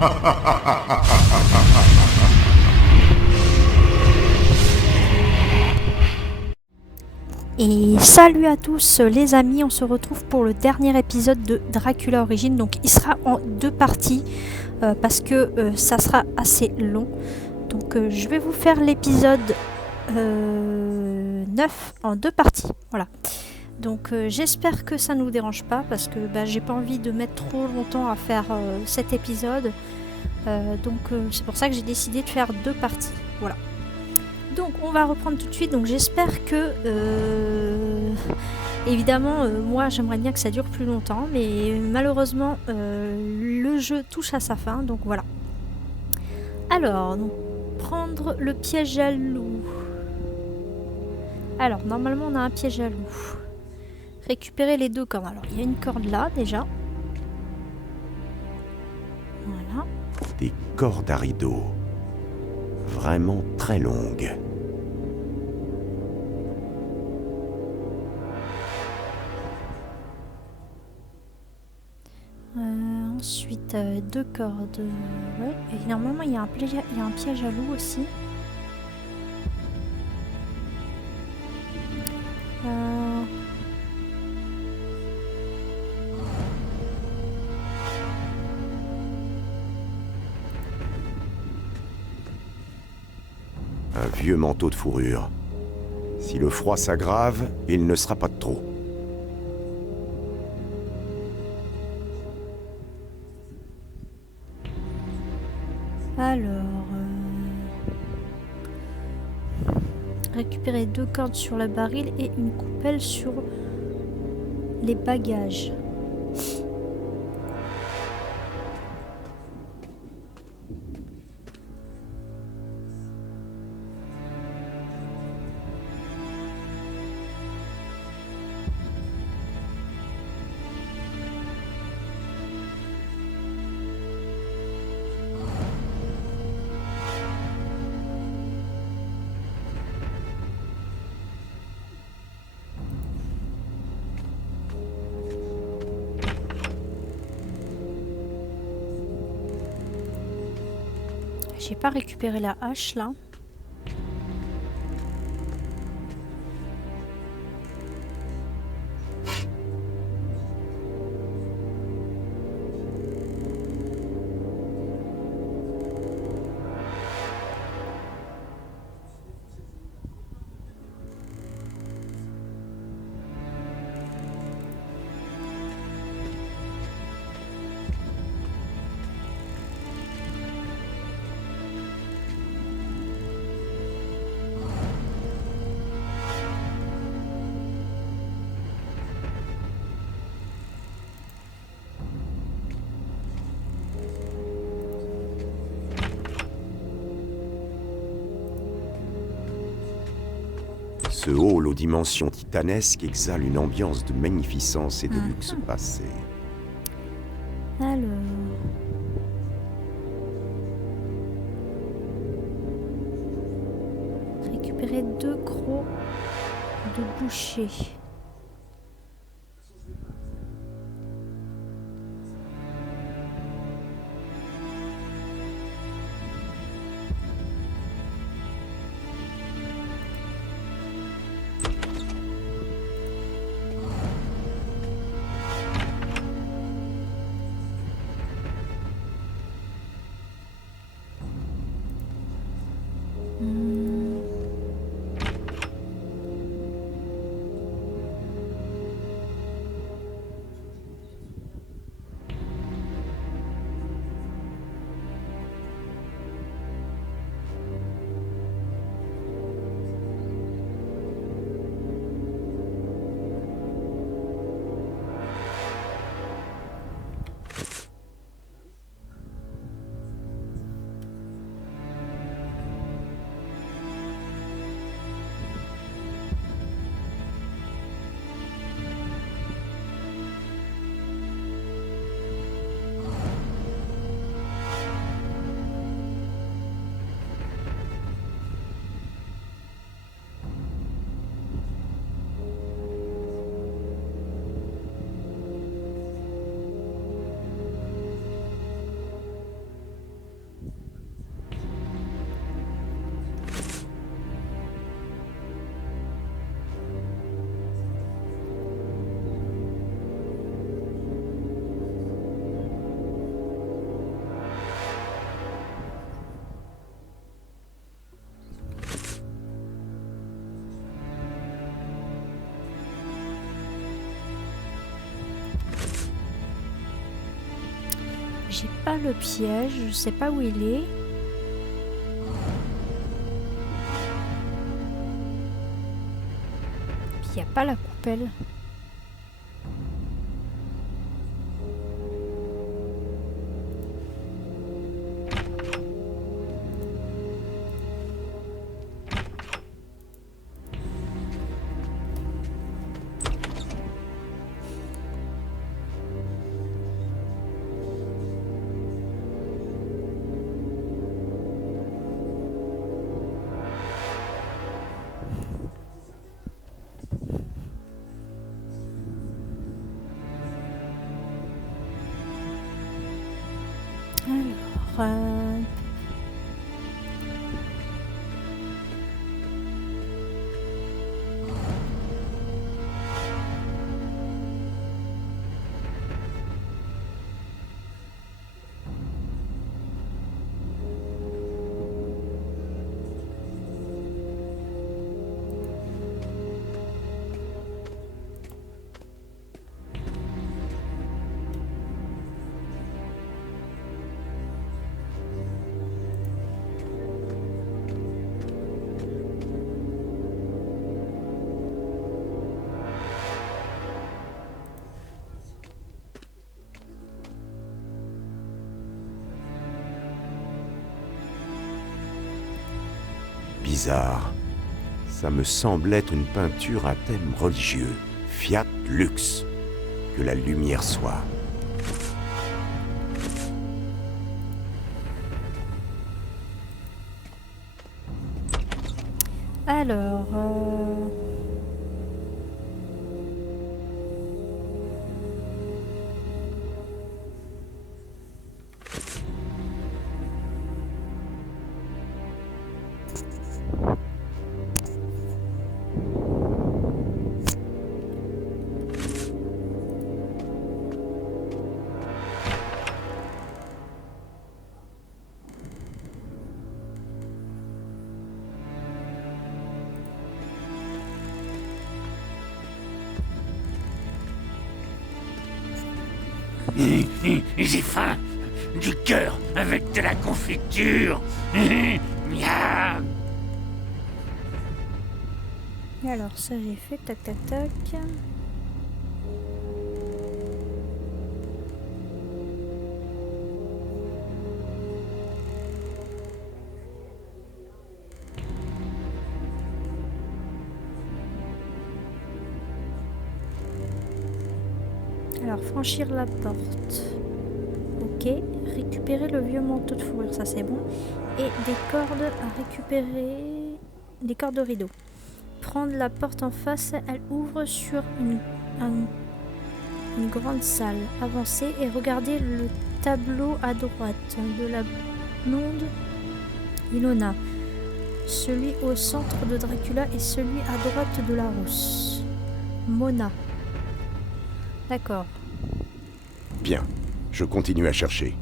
Et salut à tous les amis, on se retrouve pour le dernier épisode de Dracula Origins. Donc il sera en deux parties parce que ça sera assez long. Donc je vais vous faire l'épisode 9 en deux parties. Voilà. Donc j'espère que ça ne vous dérange pas parce que j'ai pas envie de mettre trop longtemps à faire cet épisode. Donc c'est pour ça que j'ai décidé de faire deux parties. Voilà. Donc on va reprendre tout de suite. Donc j'espère que évidemment moi j'aimerais bien que ça dure plus longtemps, mais malheureusement le jeu touche à sa fin, donc voilà. Alors donc, prendre le piège à loup. Alors normalement on a un piège à loup. Récupérer les deux cordes. Alors il y a une corde là déjà. Voilà. Des cordes à rideaux. Vraiment très longues. Ensuite, deux cordes. Ouais. Et normalement, il y a un piège à loup aussi. Un vieux manteau de fourrure. Si le froid s'aggrave, il ne sera pas de trop. Alors, récupérer deux cordes sur le baril et une coupelle sur les bagages. J'ai pas récupéré la hache là. Ce hall aux dimensions titanesques exhale une ambiance de magnificence et de luxe passé. Alors... récupérer deux crocs de boucher. J'ai pas le piège, je sais pas où il est. Puis il n'y a pas la coupelle. Alors, Bizarre. Ça me semble être une peinture à thème religieux. Fiat Lux. Que la lumière soit. alors J'ai faim. Du cœur avec de la confiture. Miam. Alors ça j'ai fait, tac tac tac. Alors franchir la porte. Ok, récupérer le vieux manteau de fourrure, ça c'est bon. Et des cordes à récupérer, des cordes de rideau. Prendre la porte en face, elle ouvre sur une grande salle. Avancez et regardez le tableau à droite de la blonde Ilona. Celui au centre de Dracula et celui à droite de la rousse. Mona. D'accord. Bien. Je continue à chercher.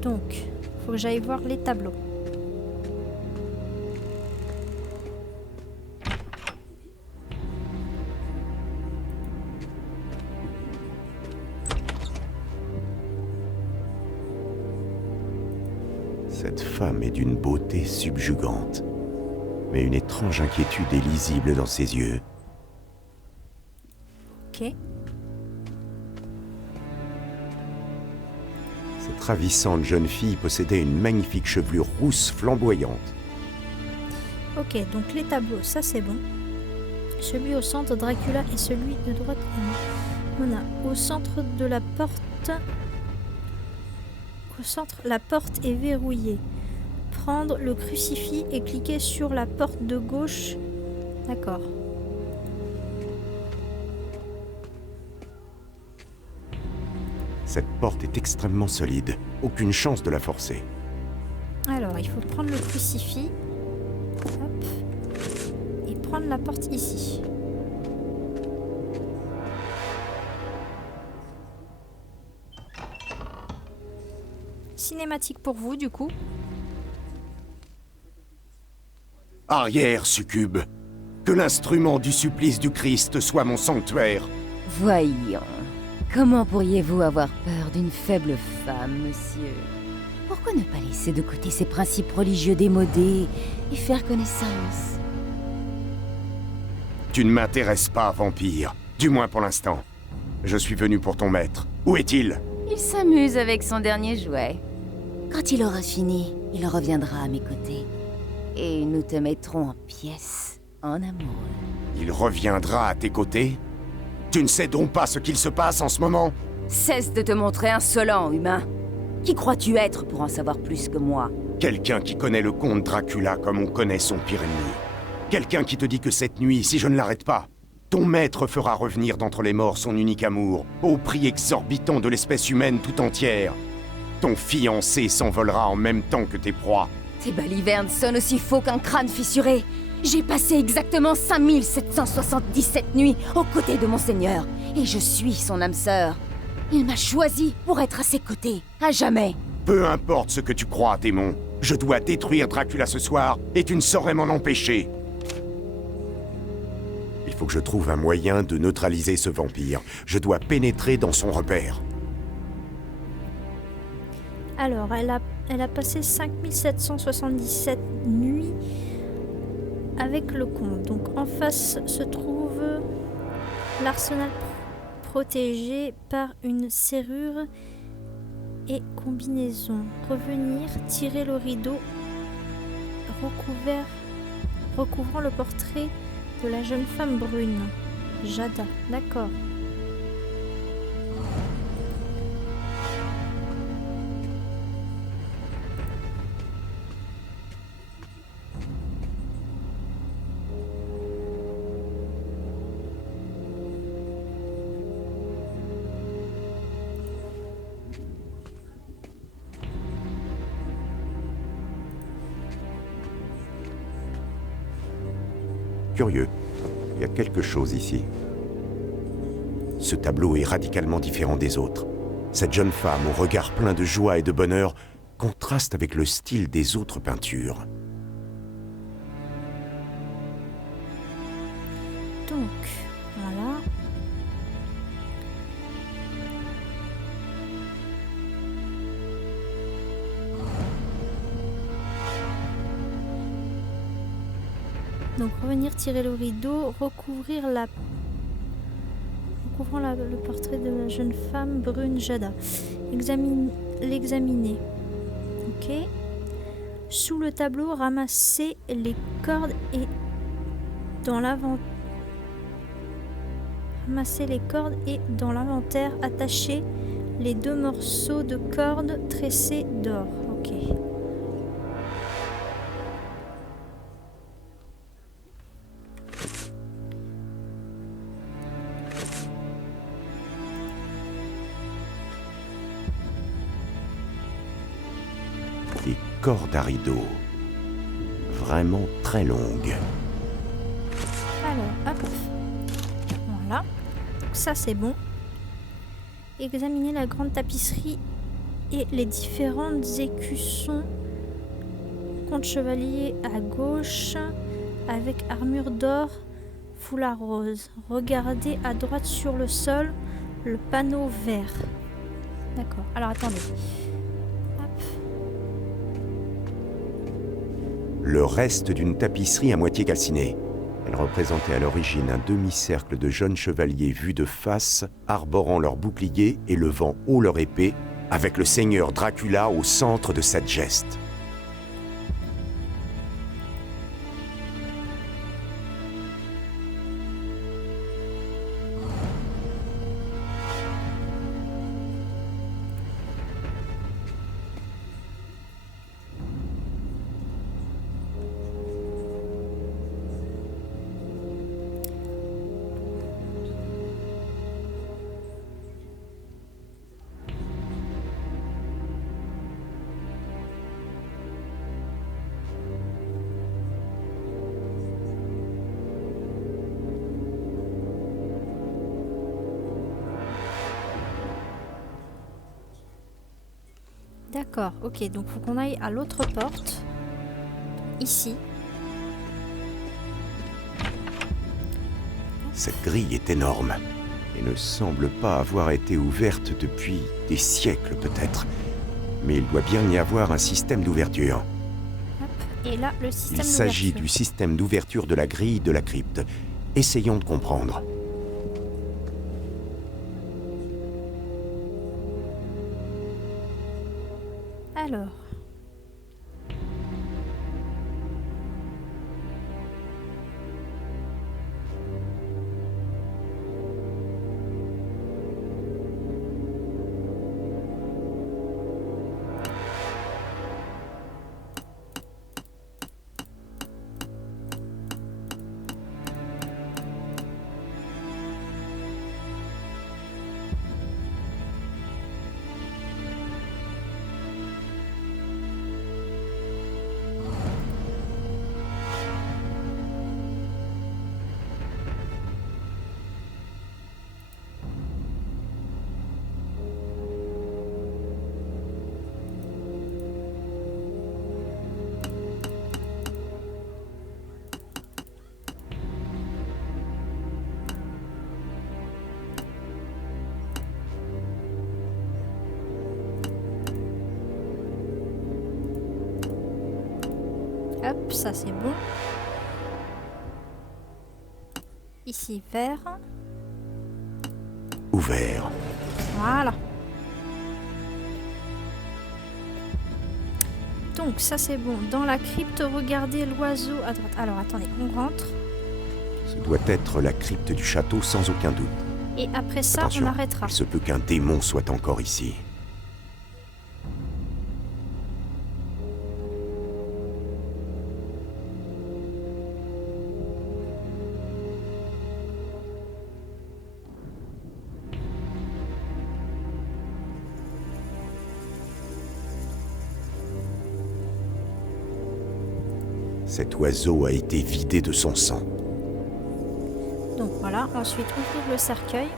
Donc, faut que j'aille voir les tableaux. Cette femme est d'une beauté subjugante. Mais une étrange inquiétude est lisible dans ses yeux. Ok. Cette ravissante jeune fille possédait une magnifique chevelure rousse flamboyante. Ok, donc les tableaux, ça c'est bon. Celui au centre, Dracula, et celui de droite, Mona. Au centre de la porte... Au centre, la porte est verrouillée. Prendre le crucifix et cliquer sur la porte de gauche. D'accord. Cette porte est extrêmement solide. Aucune chance de la forcer. Alors, il faut prendre le crucifix. Hop. Et prendre la porte ici. Cinématique pour vous, du coup. Arrière, succube. Que l'instrument du supplice du Christ soit mon sanctuaire. Voyons. Comment pourriez-vous avoir peur d'une faible femme, monsieur? Pourquoi ne pas laisser de côté ces principes religieux démodés et faire connaissance? Tu ne m'intéresses pas, vampire. Du moins pour l'instant. Je suis venu pour ton maître. Où est-il? Il s'amuse avec son dernier jouet. Quand il aura fini, il reviendra à mes côtés. Et nous te mettrons en pièces, en amoureux. Il reviendra à tes côtés? Tu ne sais donc pas ce qu'il se passe en ce moment? Cesse de te montrer insolent, humain. Qui crois-tu être pour en savoir plus que moi? Quelqu'un qui connaît le comte Dracula comme on connaît son pire ennemi. Quelqu'un qui te dit que cette nuit, si je ne l'arrête pas, ton maître fera revenir d'entre les morts son unique amour, au prix exorbitant de l'espèce humaine tout entière. Ton fiancé s'envolera en même temps que tes proies. Tes balivernes sonnent aussi faux qu'un crâne fissuré. J'ai passé exactement 5777 nuits aux côtés de mon seigneur, et je suis son âme sœur. Il m'a choisi pour être à ses côtés, à jamais. Peu importe ce que tu crois, démon. Je dois détruire Dracula ce soir, et tu ne saurais m'en empêcher. Il faut que je trouve un moyen de neutraliser ce vampire. Je dois pénétrer dans son repère. Alors, elle a passé 5777 nuits avec le comte. Donc, en face se trouve l'arsenal protégé par une serrure et combinaison. Revenir, tirer le rideau recouvrant le portrait de la jeune femme brune. Jada, d'accord. Curieux, il y a quelque chose ici. Ce tableau est radicalement différent des autres. Cette jeune femme, au regard plein de joie et de bonheur, contraste avec le style des autres peintures. Donc, voilà. Donc revenir tirer le rideau, recouvrant le portrait de la jeune femme brune Jada. L'examiner. Ok. Sous le tableau, ramasser les cordes et dans l'inventaire, attacher les 2 morceaux de cordes tressés d'or. Ok. Des cordes à rideau. Vraiment très longues. Alors, hop. Voilà. Donc ça, c'est bon. Examiner la grande tapisserie et les différentes écussons. Comte chevalier à gauche, avec armure d'or, foulard rose. Regardez à droite sur le sol, le panneau vert. D'accord. Alors, attendez. Hop. Le reste d'une tapisserie à moitié calcinée. Elle représentait à l'origine un demi-cercle de jeunes chevaliers vus de face, arborant leurs boucliers et levant haut leur épée, avec le seigneur Dracula au centre de cette geste. D'accord, ok, donc faut qu'on aille à l'autre porte. Ici. Cette grille est énorme. et ne semble pas avoir été ouverte depuis des siècles peut-être. Mais il doit bien y avoir un système d'ouverture. Hop. Et là, le système Il d'ouverture. s'agit du système d'ouverture de la grille de la crypte. Essayons de comprendre. Alors. Hop, ça c'est bon. Ici, vert. Ouvert. Voilà. Donc ça c'est bon. Dans la crypte, regardez l'oiseau à droite. Alors attendez, on rentre. Ce doit être la crypte du château sans aucun doute. Et après ça, Attention, on arrêtera. il se peut qu'un démon soit encore ici. Cet oiseau a été vidé de son sang. Donc voilà, ensuite ouvrir le cercueil.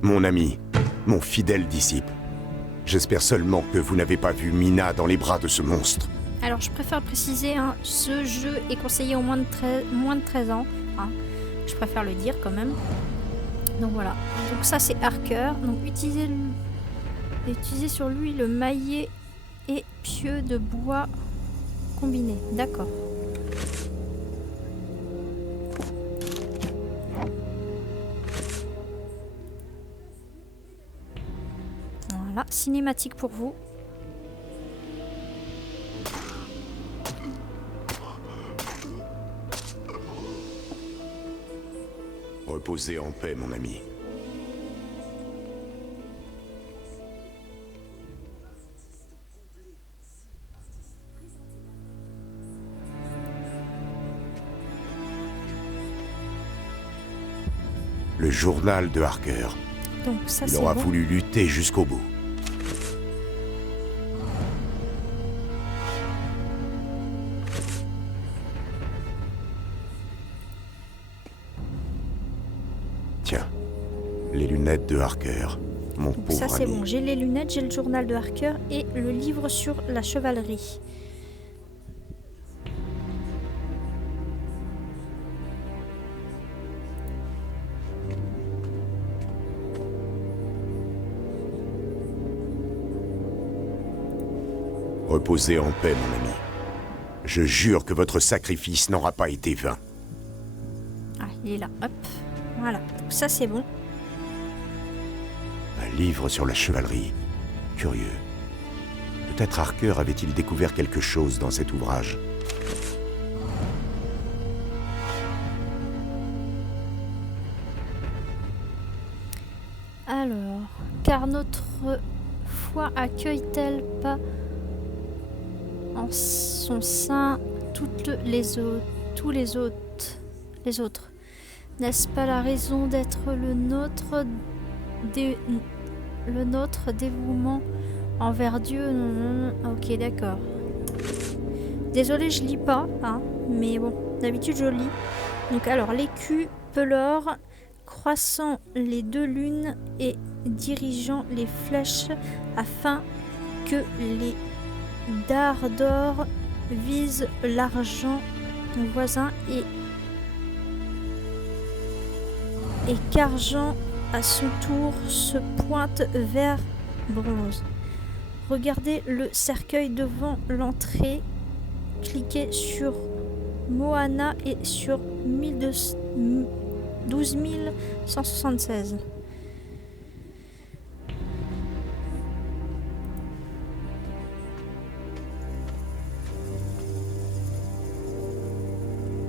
Mon ami, mon fidèle disciple, j'espère seulement que vous n'avez pas vu Mina dans les bras de ce monstre. Alors je préfère préciser, hein, ce jeu est conseillé aux moins de 13 ans. Hein. Je préfère le dire quand même. Donc voilà. Donc ça c'est Harker. Donc utilisez sur lui le maillet et pieux de bois combiné. D'accord. Voilà, cinématique pour vous. Reposez en paix, mon ami. Le journal de Harker. Donc ça Il c'est aura bon. voulu lutter jusqu'au bout. Tiens, les lunettes de Harker, mon Donc pauvre ça c'est ami. bon. J'ai les lunettes, j'ai le journal de Harker et le livre sur la chevalerie. Reposez en paix, mon ami. Je jure que votre sacrifice n'aura pas été vain. Ah, il est là. Hop. Voilà. Donc ça c'est bon. Un livre sur la chevalerie. Curieux. Peut-être Harker avait-il découvert quelque chose dans cet ouvrage. Alors, car notre foi accueille-t-elle pas en son sein tous les autres? N'est-ce pas la raison d'être le nôtre dévouement envers Dieu? Non. Ok, d'accord. Désolée, je lis pas, hein, mais bon, d'habitude je lis. Donc alors, l'écu, Pelor, croissant les deux lunes et dirigeant les flèches afin que les dards d'or visent l'argent voisin et et qu'argent à son tour se pointe vers bronze. Regardez le cercueil devant l'entrée. Cliquez sur Moana et sur 12 176.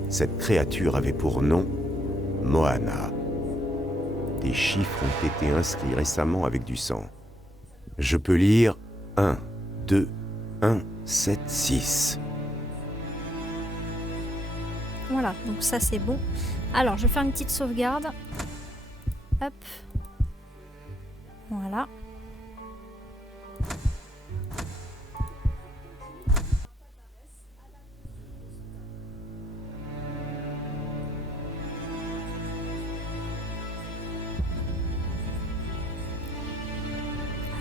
Cette créature avait pour nom Moana. Des chiffres ont été inscrits récemment avec du sang. Je peux lire 1, 2, 1, 7, 6. Voilà, donc ça c'est bon. Alors, je vais faire une petite sauvegarde. Hop. Voilà.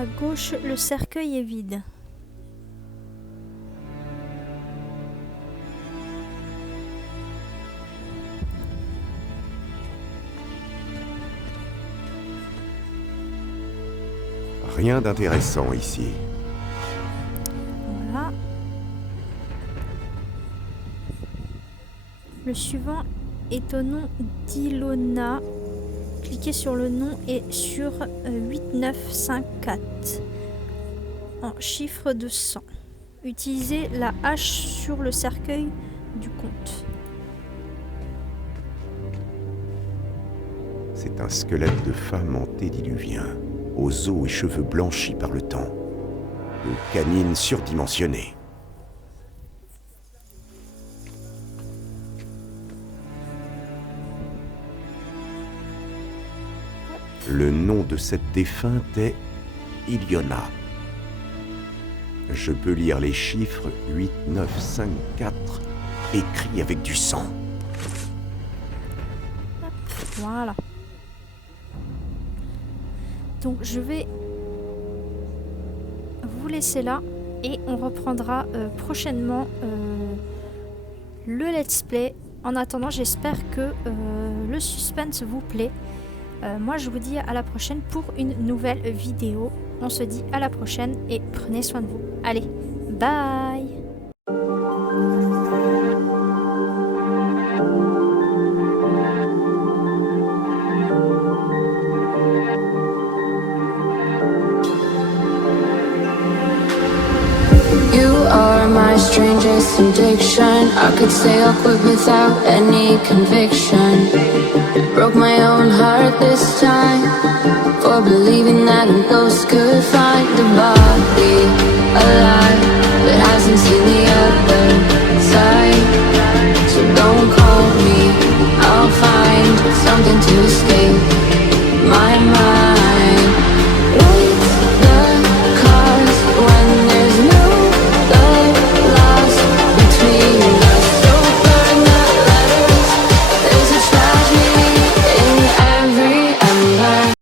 À gauche, le cercueil est vide. Rien d'intéressant ici. Voilà. Le suivant est au nom d'Ilona. Cliquez sur le nom et sur 8954 en chiffre de 100. Utilisez la hache sur le cercueil du comte. C'est un squelette de femme antédiluvien, aux os et cheveux blanchis par le temps, aux canines surdimensionnées. Le nom de cette défunte est Iliona. Je peux lire les chiffres 8, 9, 5, 4, écrits avec du sang. Voilà. Donc je vais vous laisser là et on reprendra prochainement le let's play. En attendant, j'espère que le suspense vous plaît. Moi je vous dis à la prochaine pour une nouvelle vidéo. On se dit à la prochaine et prenez soin de vous. Allez, bye. My strangest addiction, I could say I'll quit without any conviction. Broke my own heart this time for believing that a ghost could find a body.